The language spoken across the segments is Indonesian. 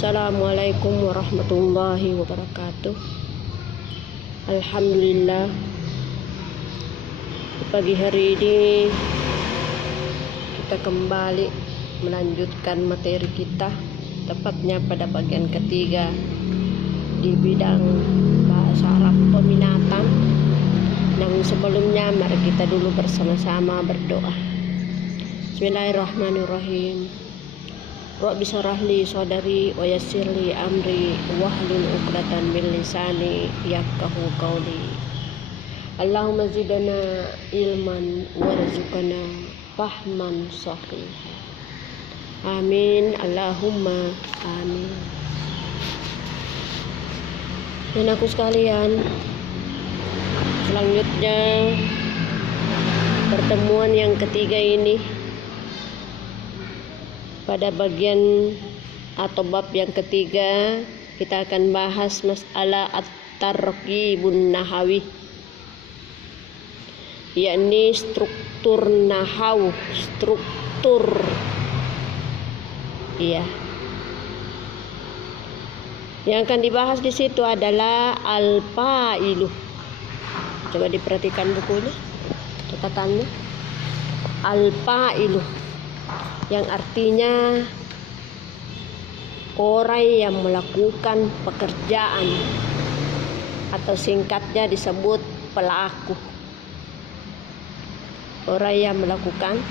Assalamualaikum warahmatullahi wabarakatuh. Alhamdulillah, di pagi hari ini kita kembali melanjutkan materi kita, tepatnya pada bagian ketiga di bidang bahasa Arab peminatan. Namun sebelumnya mari kita dulu bersama-sama berdoa. Bismillahirrahmanirrahim. Rabbi shrah li sadri wa yassir li amri wahlul 'uqdatam min lisani yafqahu qawli. Allahumma zidna ilman warzuqna fahman shahih. Amin Allahumma amin. Dan aku sekalian, selanjutnya pertemuan yang ketiga ini pada bagian atau bab yang ketiga kita akan bahas masalah at-targhibun nahawi, yakni struktur nahwu, Yang akan dibahas di situ adalah al-fa'ilu. Coba diperhatikan bukunya, catatannya. Al-fa'ilu, yang artinya orang yang melakukan pekerjaan, atau singkatnya disebut pelaku. Orang yang melakukan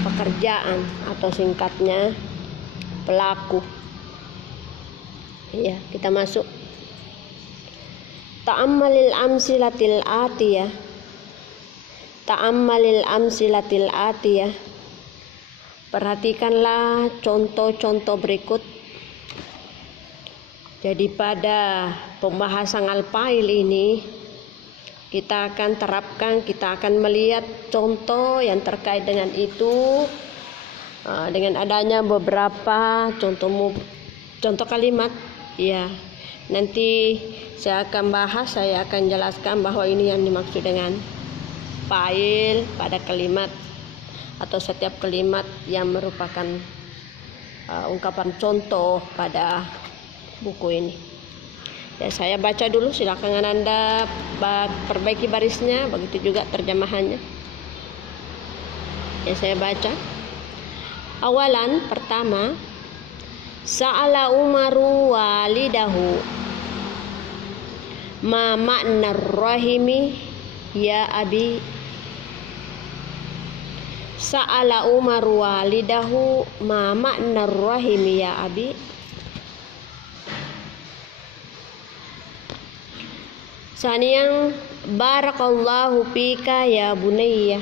pekerjaan atau singkatnya pelaku. Ya, kita masuk. Ta'ammalil amsilatil atiyah. Ta'ammalil amsilatil atiyah. Perhatikanlah contoh-contoh berikut. Jadi pada pembahasan al-fa'il ini kita akan terapkan, kita akan melihat contoh yang terkait dengan itu, dengan adanya beberapa contoh kalimat. Ya, nanti saya akan bahas, saya akan jelaskan bahwa ini yang dimaksud dengan fa'il pada kalimat atau setiap kalimat yang merupakan ungkapan contoh pada buku ini. Ya, saya baca dulu, silakan Anda perbaiki barisnya, begitu juga terjemahannya. Ya, saya baca. Awalan, pertama, Sa'ala Umaru walidahu ma ma'nar rahimi ya abi. Sa'ala Umar walidahu ma ma'nar rahimi ya abi. Saniyan, barakallahu fika ya bunayya.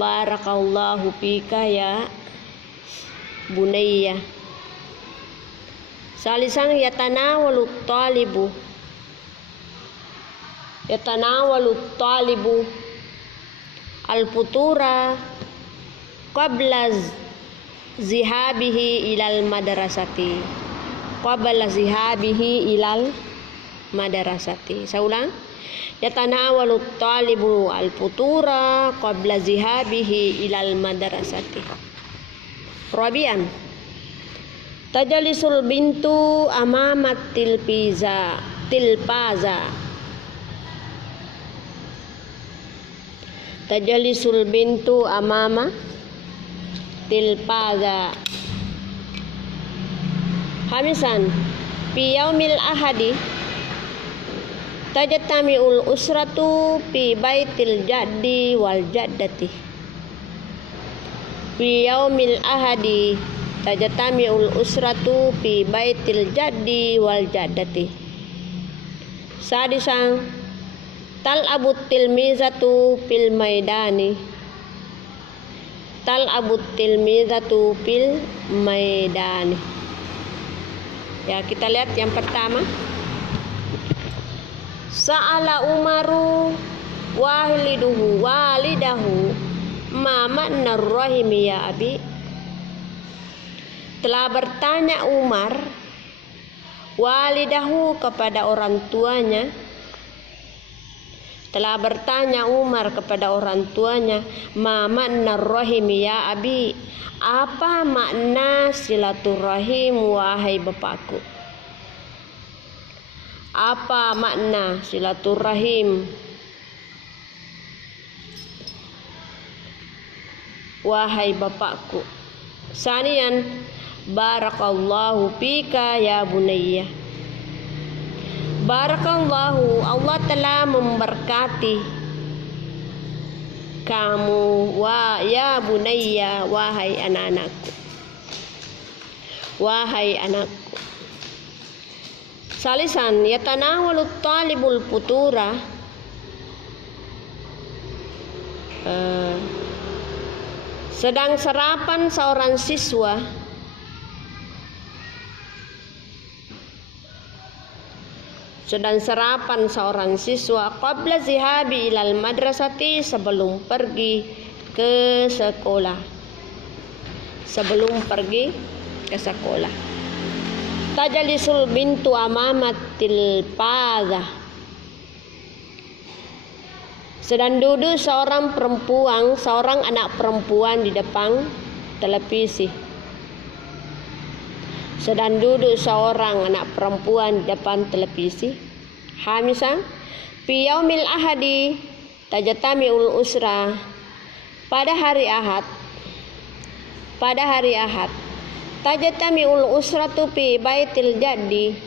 Barakallahu fika ya bunayya. Salisan, yatanawalu talibu al-futura qabla zihabihi ilal madrasati. Saya ulang. Yatanawalu talibu al-futura qabla zihabihi ilal madrasati. Rabian, tajalisul bintu amamat tilpaza. Tajalisul bintu amama tilpaza. Hamisan, fi yaumil ahadi tajtami'ul usratu fi baitil jaddi wal jaddati. Fi yaumil ahadi tajtami'ul usratu fi baitil jaddi wal jaddati. Sadisan, tal'abut tilmizatu fil maidani. Tal'abut tilmizatu fil maidani. Ya, kita lihat yang pertama. Sa'ala Umaru walidahu ma ma'nar rahimi ya abi. Telah bertanya Umar walidahu kepada orang tuanya Telah bertanya Umar kepada orang tuanya, ma makna rahim ya abi? Apa makna silaturahim wahai bapakku? Apa makna silaturahim wahai bapakku? Sanian, barakallahu fika ya bunayya. Barakallahu, Allah telah memberkati kamu, wa ya bunayya, wahai anak-anakku. Wahai anakku. Salisan, yatanawalu talibul futura. Sedang sarapan seorang siswa qabla zihabi ilal madrasati, sebelum pergi ke sekolah. Tajalisul bintu amamatil padah. Sedang duduk seorang anak perempuan di depan televisi. Hamisan, fi yaumil ahadi tajtami'ul usra. Pada hari Ahad tajtami'ul usratu fi baitil jaddi.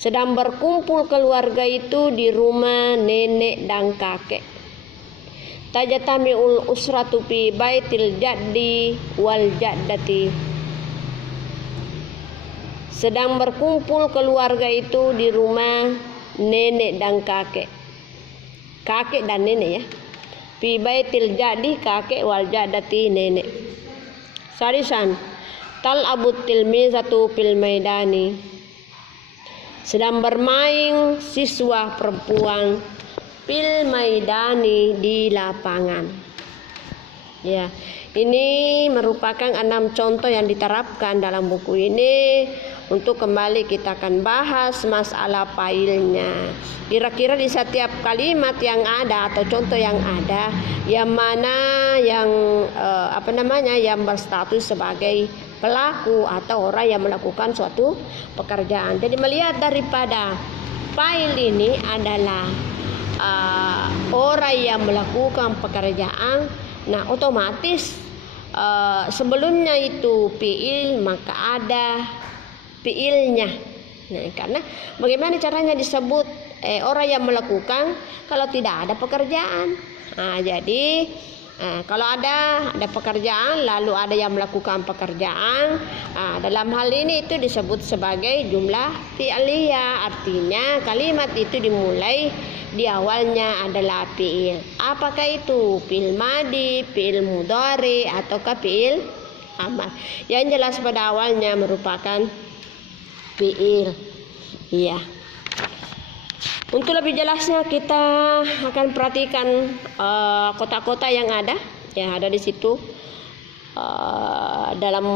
Sedang berkumpul keluarga itu di rumah nenek dan kakek. Tajtami'ul usratu fi baitil jaddi wal jaddati. Sedang berkumpul keluarga itu di rumah nenek dan kakek. Kakek dan nenek ya. Fi baitil jadi, kakek, wal jadati, nenek. Sarisan, tal'abut tilmizatu fil maidani. Sedang bermain siswa perempuan fil maidani, di lapangan. Ya, ini merupakan 6 contoh yang diterapkan dalam buku ini. Untuk kembali kita akan bahas masalah failnya. Kira-kira di setiap kalimat yang ada atau contoh yang ada, yang mana yang yang berstatus sebagai pelaku atau orang yang melakukan suatu pekerjaan. Jadi melihat daripada fa'il ini adalah orang yang melakukan pekerjaan. Nah, otomatis sebelumnya itu fi'il, maka ada fi'ilnya. Nah, karena bagaimana caranya disebut orang yang melakukan kalau tidak ada pekerjaan? Nah, jadi kalau ada pekerjaan lalu ada yang melakukan pekerjaan, dalam hal ini itu disebut sebagai jumlah fi'liyah. Artinya kalimat itu dimulai di awalnya adalah fi'il. Apakah itu fi'il madi, fi'il mudhari, ataukah fi'il amar? Yang jelas pada awalnya merupakan fi'il. Iya. Untuk lebih jelasnya kita akan perhatikan kota-kota yang ada di situ. Dalam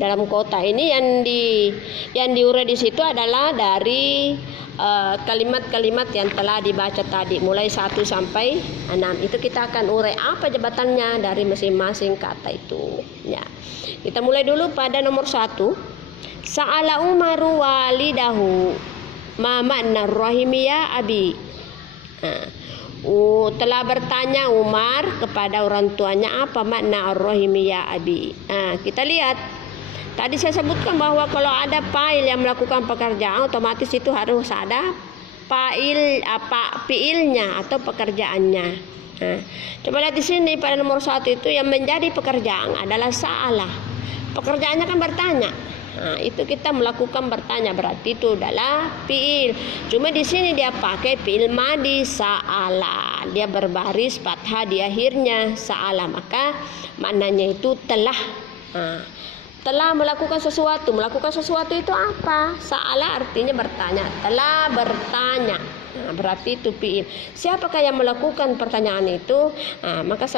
dalam kota ini yang diurai di situ adalah dari kalimat-kalimat yang telah dibaca tadi mulai 1 sampai 6. Itu kita akan urai apa jabatannya dari masing-masing kata itu. Ya. Kita mulai dulu pada nomor 1. Sa'ala Umaru walidahu ma makna rahimi ya abi. Telah bertanya Umar kepada orang tuanya apa makna ar-rahimi ya abi. Kita lihat tadi saya sebutkan bahwa kalau ada fa'il yang melakukan pekerjaan, otomatis itu harus ada fi'ilnya atau pekerjaannya. Coba lihat di sini pada nomor 1 itu yang menjadi pekerjaan adalah sa'alah. Pekerjaannya kan bertanya. Itu kita melakukan bertanya, berarti itu adalah fi'il. Cuma di sini dia pakai fi'il madi sa'ala. Dia berbaris fathah di akhirnya sa'ala, maka maknanya itu telah. Telah melakukan sesuatu. Melakukan sesuatu itu apa? Sa'ala artinya bertanya. Telah bertanya. Nah, berarti itu fiil. Siapakah yang melakukan pertanyaan itu? Maka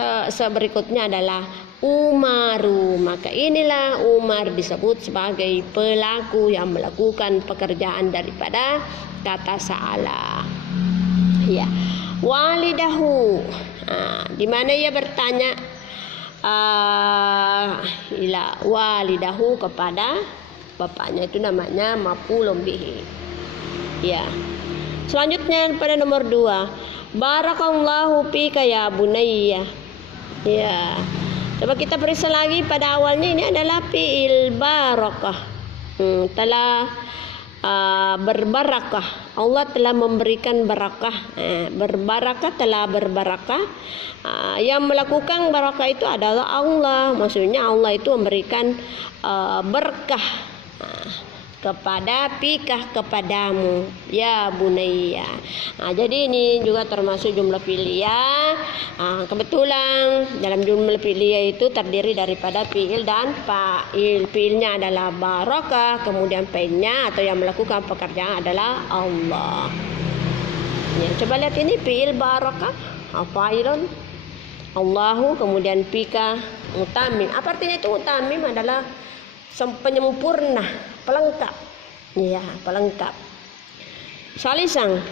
berikutnya adalah Umaru. Maka inilah Umar disebut sebagai pelaku yang melakukan pekerjaan daripada kata sa'ala. Ya. Walidahu. Di mana ia bertanya? Ila walidahu, kepada bapaknya, itu namanya maf'ulun bihi. Ya. Selanjutnya pada nomor 2, barakallahu fika ya bunayya. Ya. Coba kita periksa lagi pada awalnya, ini adalah fi'il barakah. Telah berbarakah. Allah telah memberikan barakah. Berbarakah, telah berbarakah. Yang melakukan barakah itu adalah Allah. Maksudnya Allah itu memberikan berkah kepada pikah, kepadamu ya bunayya. Jadi ini juga termasuk jumlah fi'liyah. Kebetulan dalam jumlah fi'liyah itu terdiri daripada fi'il dan fa'il. Fi'ilnya adalah barakah, kemudian fa'ilnya atau yang melakukan pekerjaan adalah Allah. Ya, coba lihat ini fi'il barakah, fa'ilun Allahu, kemudian pika mutamim. Apa artinya itu? Mutamim adalah penyempurna, pelengkap. Ya, pelengkap. Salisang,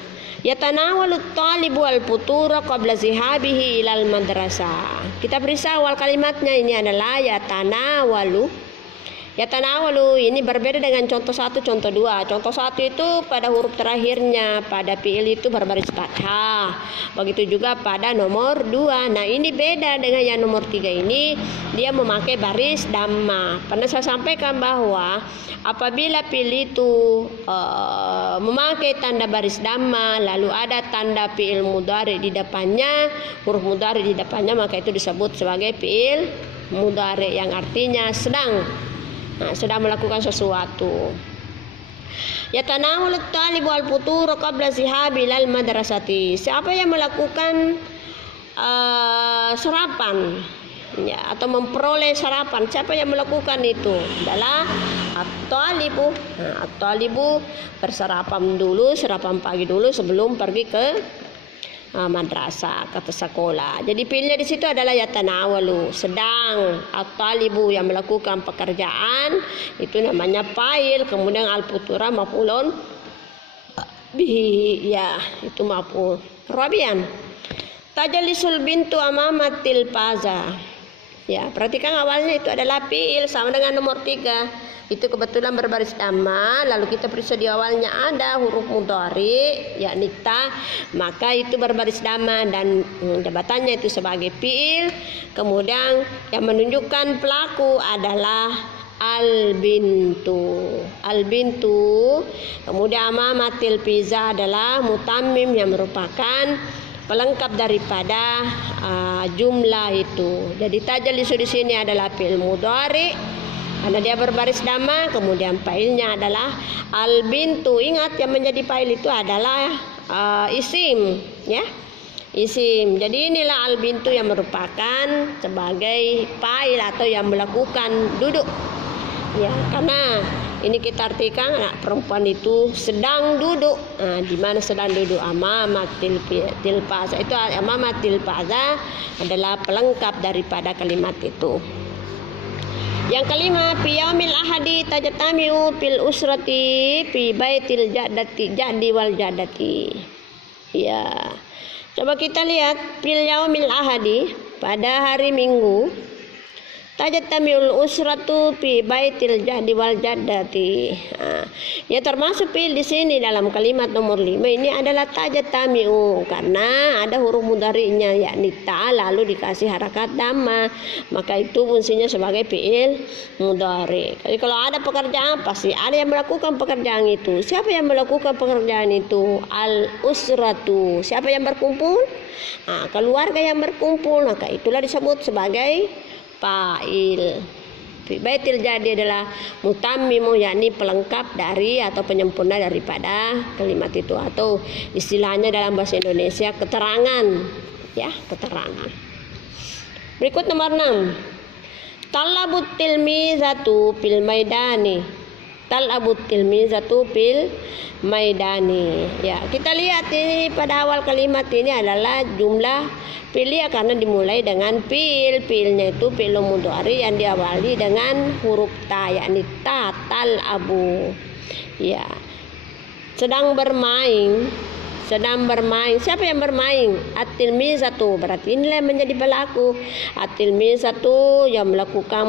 yatanawalu talibu al-futura qabla zihabihi ilal madrasah. Kita periksa awal kalimatnya, ini adalah yatanawalu. Yatanawalu ini berbeda dengan contoh 1, contoh 2. Contoh 1 itu pada huruf terakhirnya, pada fi'il itu berbaris fathah. Begitu juga pada nomor 2. Nah, ini beda dengan yang nomor 3 ini, dia memakai baris dhamma. Pernah saya sampaikan bahwa apabila fi'il itu memakai tanda baris dhamma, lalu ada tanda fi'il mudhari di depannya, huruf mudhari di depannya, maka itu disebut sebagai fi'il mudhari yang artinya sedang. Sedang melakukan sesuatu. Yatanawul talibu al-futur qabla zihabi ilal madrasati. Siapa yang melakukan sarapan, ya, atau memperoleh sarapan, siapa yang melakukan itu? Adalah at-talibu. At-talibu bersarapan dulu, sarapan pagi dulu sebelum pergi ke madrasah, ke sekolah. Jadi fi'ilnya di situ adalah yatanawalu, sedang. At-talibu yang melakukan pekerjaan itu namanya fa'il, kemudian al-futura maf'ulun bihi, ya, itu maf'ul. Rabian, tajalisul bintu amamatil paza. Ya, perhatikan awalnya itu adalah fi'il sama dengan nomor 3. Itu kebetulan berbaris dhamma, lalu kita periksa di awalnya ada huruf mudhari yakni ta, maka itu berbaris dhamma dan jabatannya itu sebagai fi'il. Kemudian yang menunjukkan pelaku adalah al-bintu. Al-bintu. Kemudian amamatil piza adalah mutammim yang merupakan pelengkap daripada jumlah itu. Jadi tajalisu di sini adalah fi'il mudhari karena dia berbaris dhamma, kemudian fa'ilnya adalah al-bintu. Ingat, yang menjadi fa'il itu adalah isim, ya, isim. Jadi inilah al-bintu yang merupakan sebagai fa'il atau yang melakukan duduk, ya, karena ini kita artikan anak perempuan itu sedang duduk. Di mana sedang duduk? Amamatil tilpaza. Itu amamatil tilpaza adalah pelengkap daripada kalimat itu. Yang kelima, fi yaumil ahadi tajtamiu fil usrati fi baitil jadi wal jadati. Ya. Coba kita lihat fil yaumil ahadi, pada hari Minggu, tajtamiul usratu fi baitil jadi wal jadati. Ya, termasuk fi'il di sini dalam kalimat nomor 5 ini adalah tajtamiu karena ada huruf mudhari'nya yakni ta, lalu dikasih harakat dhamma, maka itu fungsinya sebagai fi'il mudhari'. Jadi kalau ada pekerjaan pasti ada yang melakukan pekerjaan itu. Siapa yang melakukan pekerjaan itu? Al-usratu. Siapa yang berkumpul? Keluarga yang berkumpul, maka itulah disebut sebagai fa'il. Baitil jadi adalah mutammimu, yakni pelengkap dari atau penyempurna daripada kalimat itu, atau istilahnya dalam bahasa Indonesia keterangan, ya, keterangan. Berikut nomor 6. Talabut tilmizatu fil maidani. tal'abut tilmizatu fil maidani. Ya, kita lihat ini pada awal kalimat ini adalah jumlah fi'il ya, karena dimulai dengan fi'il. Fi'ilnya itu fi'il mudhari yang diawali dengan huruf ta, yakni ta, tal'abu. Ya. Sedang bermain. Siapa yang bermain? At-tilmizatu, berarti inilah yang menjadi pelaku. At-tilmizatu yang melakukan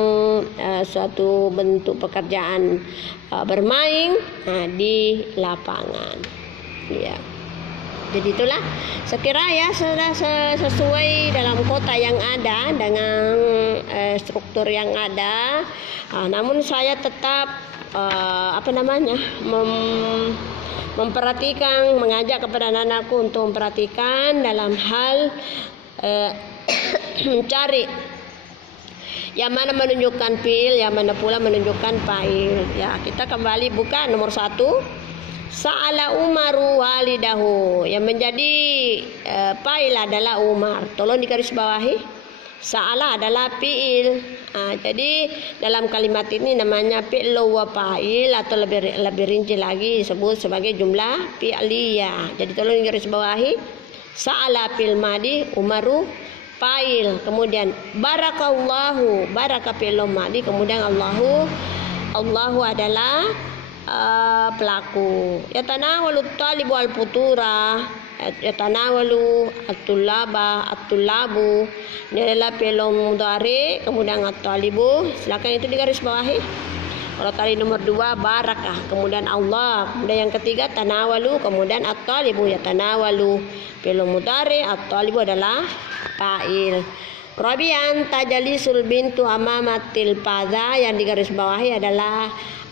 suatu bentuk pekerjaan bermain di lapangan. Ya. Jadi itulah, sekira ya sudah sesuai dalam kota yang ada dengan struktur yang ada. Namun saya tetap memperhatikan, mengajak kepada anak-anakku untuk memperhatikan dalam hal mencari yang mana menunjukkan fi'il, yang mana pula menunjukkan fa'il. Ya, kita kembali buka nomor 1. Sa'ala Umaru walidahu, yang menjadi fa'il adalah Umar. Tolong digarisbawahi. Sa'ala adalah fi'il. Jadi dalam kalimat ini namanya fi'il wa fa'il, atau lebih rinci lagi disebut sebagai jumlah fi'liyah. Jadi tolong digarisbawahi. Sa'ala fi'il madi, Umaru fa'il. Kemudian barakallahu, baraka fi'il madi, kemudian Allahu adalah pelaku. Yatanawalu talibu al-futura, yatanawalu at-tullabu. Ini adalah fi'il mudhari, kemudian at-talibu. Silakan itu digarisbawahi. Kalau tadi nomor 2 barakah, kemudian Allah, kemudian yang ketiga tanawalu, kemudian at-talibu, yatanawalu fi'il mudhari, at-talibu adalah fa'il. Rabian tajalisul bintu amamatil pada, yang digarisbawahi adalah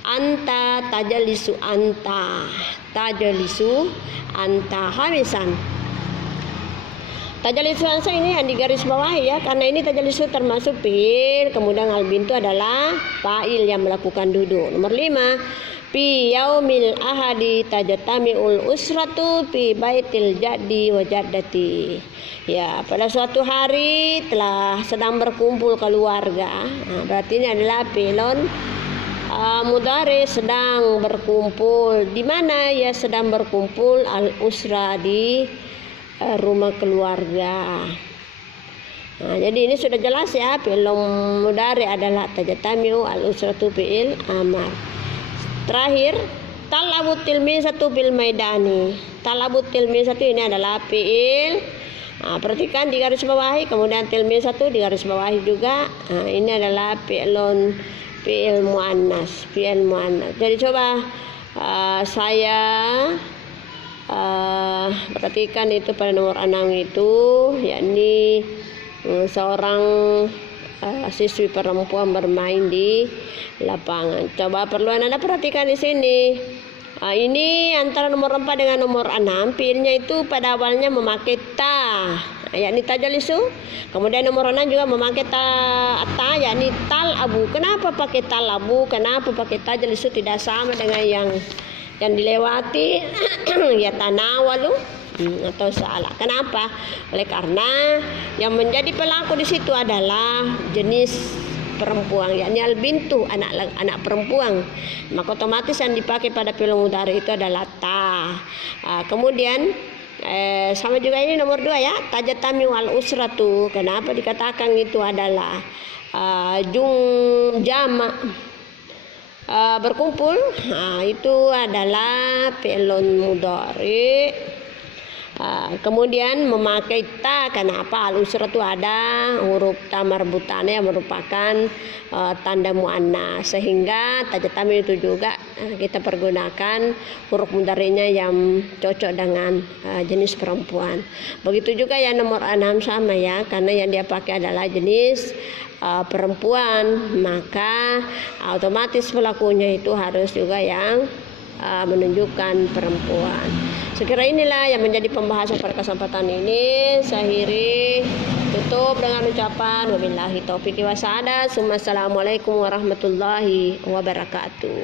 anta tajalisu anta, tajalisu anta. Hamisan, tajalisu anta ini yang digarisbawahi ya, karena ini tajalisu termasuk fi'il, kemudian al-bintu adalah fa'il yang melakukan duduk. Nomor 5, fi yaumil ahadi tajtami'ul usratu fi baitil jaddi wa jaddati. Ya, pada suatu hari telah sedang berkumpul keluarga. Berarti ini adalah fi'ilun mudhari, sedang berkumpul. Di mana ya sedang berkumpul? Al-usra, di rumah keluarga. Jadi ini sudah jelas ya, fi'il mudhari adalah tajtami'u, al-usratu fi'il amar. Terakhir, tal'abut tilmizatu bil maidani. Tal'abut tilmizatu ini adalah fi'il. Perhatikan digarisbawahi, kemudian tilmizatu digarisbawahi juga. Ini adalah fi'il muannas, Jadi coba saya perhatikan itu pada nomor 6 itu, yakni seorang siswi perempuan bermain di lapangan. Coba perlu Anda perhatikan di sini. Ini antara nomor 4 dengan nomor 6, fi'ilnya itu pada awalnya memakai ta, yakni tajalisu. Kemudian nomor 6 juga memakai ta, yakni tal'abu. Kenapa pakai tal'abu? Kenapa pakai tajalisu? Tidak sama dengan yang dilewati ya tanawalu atau salah. Kenapa? Oleh karena yang menjadi pelaku di situ adalah jenis perempuan, yakni al-bintu, anak perempuan. Maka otomatis yang dipakai pada fi'il mudhari itu adalah ta. Kemudian sama juga ini nomor 2 ya, tajtami'u al-usratu. Kenapa dikatakan itu adalah jama' berkumpul? Itu adalah fi'il mudhari. Kemudian memakai ta. Kenapa? Al-usra itu ada huruf ta marbutannya yang merupakan tanda muannas, sehingga tajtami itu juga kita pergunakan huruf mudhari'nya yang cocok dengan jenis perempuan. Begitu juga yang nomor 6 sama ya, karena yang dia pakai adalah jenis perempuan, maka otomatis pelakunya itu harus juga yang menunjukkan perempuan. Sekira inilah yang menjadi pembahasan pada kesempatan ini. Saya akhiri tutup dengan ucapan wabillahi taufiq wa sa'adah. Assalamualaikum warahmatullahi wabarakatuh.